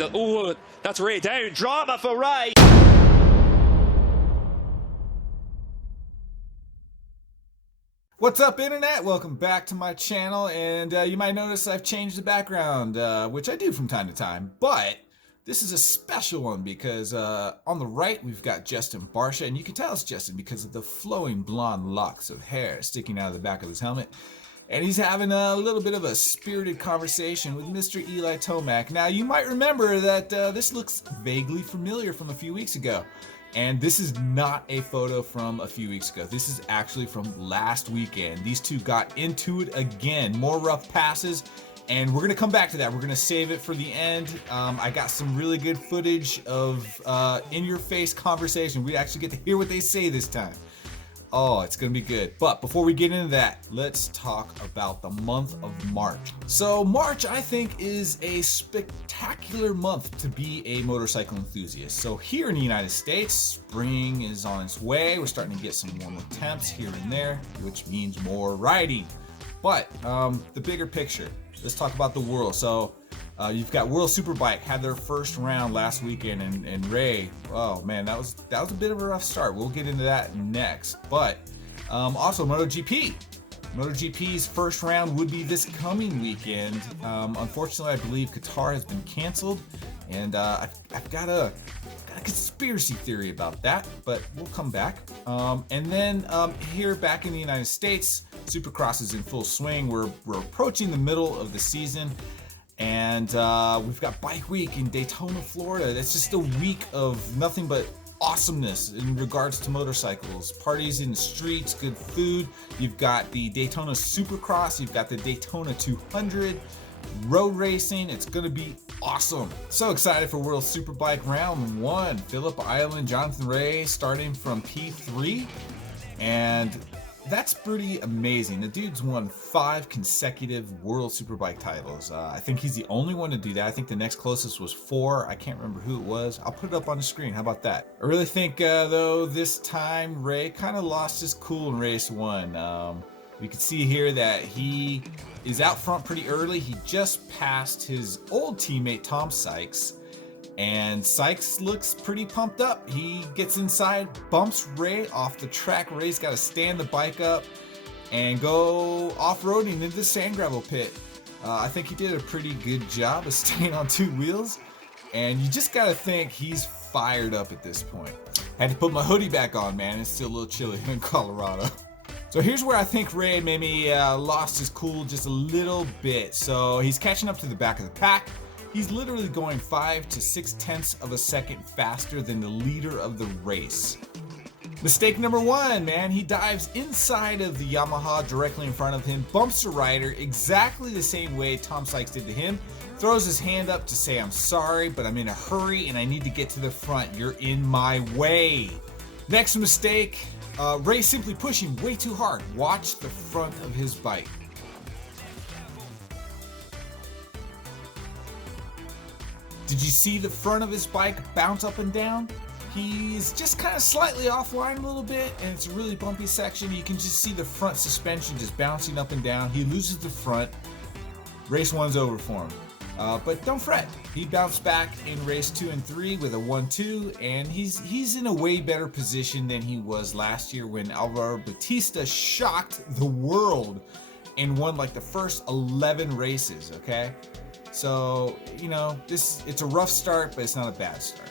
Oh, that's Rea down. Drama for Rea. What's up, internet? Welcome back to my channel, and you might notice I've changed the background, which I do from time to time, but this is a special one because on the right we've got Justin Barcia, and you can tell it's Justin because of the flowing blonde locks of hair sticking out of the back of his helmet. And he's having a little bit of a spirited conversation with Mr. Eli Tomac. Now, you might remember that this looks vaguely familiar from a few weeks ago. And this is not a photo from a few weeks ago. This is actually from last weekend. These two got into it again. More rough passes. And we're going to come back to that. We're going to save it for the end. I got some really good footage of in-your-face conversation. We actually get to hear what they say this time. Oh, it's gonna be good. But before we get into that, let's talk about the month of March. So March, I think, is a spectacular month to be a motorcycle enthusiast. So here in the United States, spring is on its way. We're starting to get some warmer temps here and there, which means more riding. But the bigger picture, let's talk about the world. So you've got World Superbike had their first round last weekend, and Rea, oh man, that was a bit of a rough start. We'll get into that next. But also MotoGP. MotoGP's first round would be this coming weekend. Unfortunately, I believe Qatar has been canceled, and I've got a conspiracy theory about that, but we'll come back. And then here back in the United States, Supercross is in full swing. We're approaching the middle of the season. And we've got Bike Week in Daytona, Florida. That's just a week of nothing but awesomeness in regards to motorcycles. Parties in the streets, good food. You've got the Daytona Supercross. You've got the Daytona 200. Road racing. It's going to be awesome. So excited for World Superbike Round 1. Phillip Island, Jonathan Rea starting from P3. And that's pretty amazing. The dude's won 5 consecutive World Superbike titles. I think he's the only one to do that. I think the next closest was 4. I can't remember who it was. I'll put it up on the screen. How about that? I really think, though, this time Rea kind of lost his cool in race 1. We can see here that he is out front pretty early. He just passed his old teammate, Tom Sykes. And Sykes looks pretty pumped up. He gets inside, bumps Rea off the track. Rea's got to stand the bike up and go off-roading into the sand gravel pit. I think he did a pretty good job of staying on 2 wheels. And you just got to think he's fired up at this point. Had to put my hoodie back on, man. It's still a little chilly in Colorado. So here's where I think Rea maybe lost his cool just a little bit. So he's catching up to the back of the pack. He's literally going 5 to 6/10 of a second faster than the leader of the race. Mistake number 1, man. He dives inside of the Yamaha directly in front of him, bumps the rider exactly the same way Tom Sykes did to him, throws his hand up to say, "I'm sorry, but I'm in a hurry and I need to get to the front. You're in my way." Next mistake, Rea simply pushing way too hard. Watch the front of his bike. Did you see the front of his bike bounce up and down? He's just kind of slightly offline a little bit, and it's a really bumpy section. You can just see the front suspension just bouncing up and down. He loses the front. Race 1's over for him. But don't fret. He bounced back in race 2 and 3 with a 1-2, and he's in a way better position than he was last year when Alvaro Bautista shocked the world and won like the first 11 races, okay? So, you know, it's a rough start, but it's not a bad start.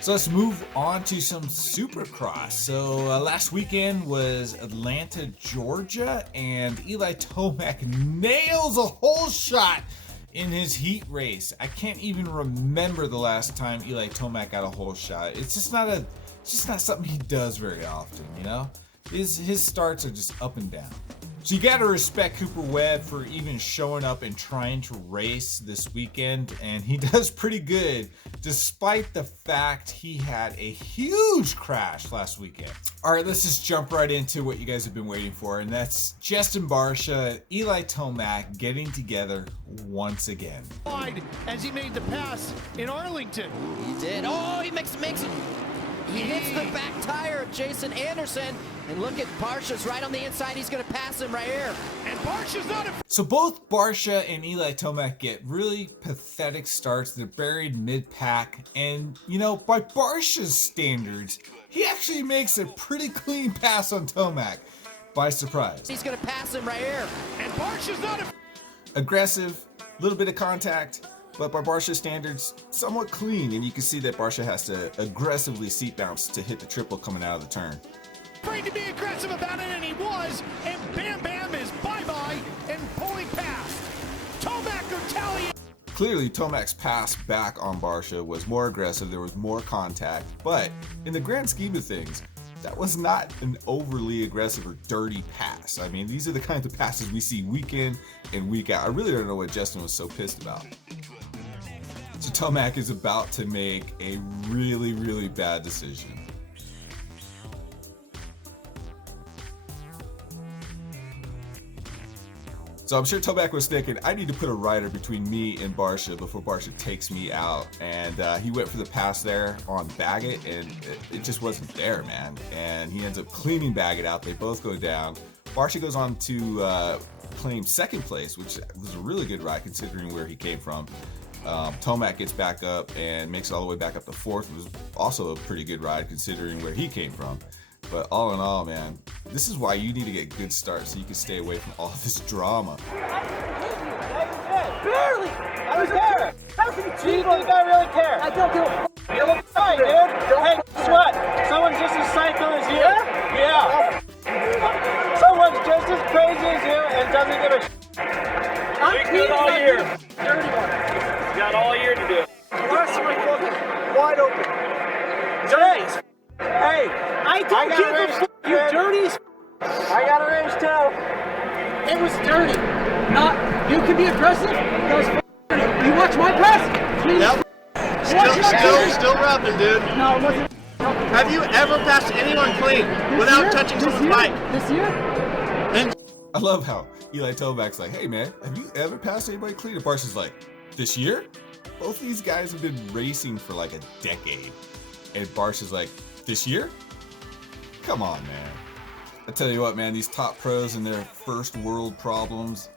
So let's move on to some Supercross. So last weekend was Atlanta, Georgia, and Eli Tomac nails a hole shot in his heat race. I can't even remember the last time Eli Tomac got a hole shot. It's just not something he does very often, you know? His starts are just up and down. So you got to respect Cooper Webb for even showing up and trying to race this weekend, and he does pretty good despite the fact he had a huge crash last weekend. All right, let's just jump right into what you guys have been waiting for, and that's Justin Barcia and Eli Tomac getting together once again. As he made the pass in Arlington. He did. Oh, he makes it. He hits the back tire of Jason Anderson, and look at Barcia's right on the inside. He's going to pass him right here. And Barcia's not a... So both Barcia and Eli Tomac get really pathetic starts. They're buried mid-pack, and you know, by Barcia's standards, he actually makes a pretty clean pass on Tomac by surprise. He's going to pass him right here. And Barcia's not a... Aggressive, little bit of contact, but by Barcia's standards, somewhat clean, and you can see that Barcia has to aggressively seat bounce to hit the triple coming out of the turn. Afraid to be aggressive about it, and he was, and Bam Bam is bye-bye and pulling past. Tomac retaliates. Clearly, Tomac's pass back on Barcia was more aggressive, there was more contact, but in the grand scheme of things, that was not an overly aggressive or dirty pass. I mean, these are the kinds of passes we see week in and week out. I really don't know what Justin was so pissed about. So Tomac is about to make a really, really bad decision. So I'm sure Tomac was thinking, I need to put a rider between me and Barcia before Barcia takes me out. And he went for the pass there on Baggett, and it just wasn't there, man. And he ends up cleaning Baggett out. They both go down. Barcia goes on to claim second place, which was a really good ride considering where he came from. Tomac gets back up and makes it all the way back up to fourth. It was also a pretty good ride considering where he came from. But all in all, man, this is why you need to get good starts so you can stay away from all this drama. Barely! I was there! How can you think I really care? I don't give a f***. You look fine, dude! Hey, guess what? Someone's just as psycho as you. Yeah! Someone's just as crazy as you and doesn't give a sh**. I'm clean all year. Dirty one. You got all year to do it. The rest of my book is wide open. Dirty. Hey! I don't give a f***, you dirty s***. I got a range too. It was dirty. Not, you can be aggressive. That was dirty. You watch my pass? Please. Yep. Still rapping, dude. No, it wasn't. Have you ever passed anyone clean without touching someone's bike? This year? I love how Eli Tomac's like, hey man, have you ever passed anybody clean? And Barcia's like, this year? Both these guys have been racing for like a decade. And Barcia's like, this year? Come on, man. I tell you what, man, these top pros and their first world problems,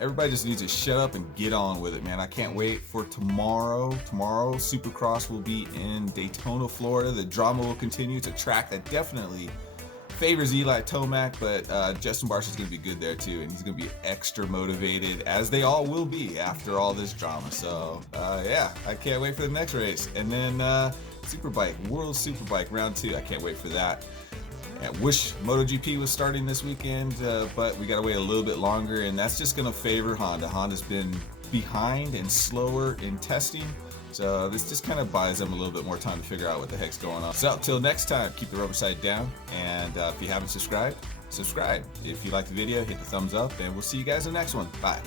everybody just needs to shut up and get on with it, man. I can't wait for tomorrow. Tomorrow, Supercross will be in Daytona, Florida. The drama will continue. It's a track that definitely favors Eli Tomac, but Justin Barcia's going to be good there too, and he's going to be extra motivated, as they all will be after all this drama. So, yeah, I can't wait for the next race. And then Superbike, World Superbike Round 2. I can't wait for that. I wish MotoGP was starting this weekend, but we got to wait a little bit longer, and that's just going to favor Honda. Honda's been behind and slower in testing, so this just kind of buys them a little bit more time to figure out what the heck's going on. So, till next time, keep the rubber side down, and if you haven't subscribed, subscribe. If you like the video, hit the thumbs up, and we'll see you guys in the next one. Bye.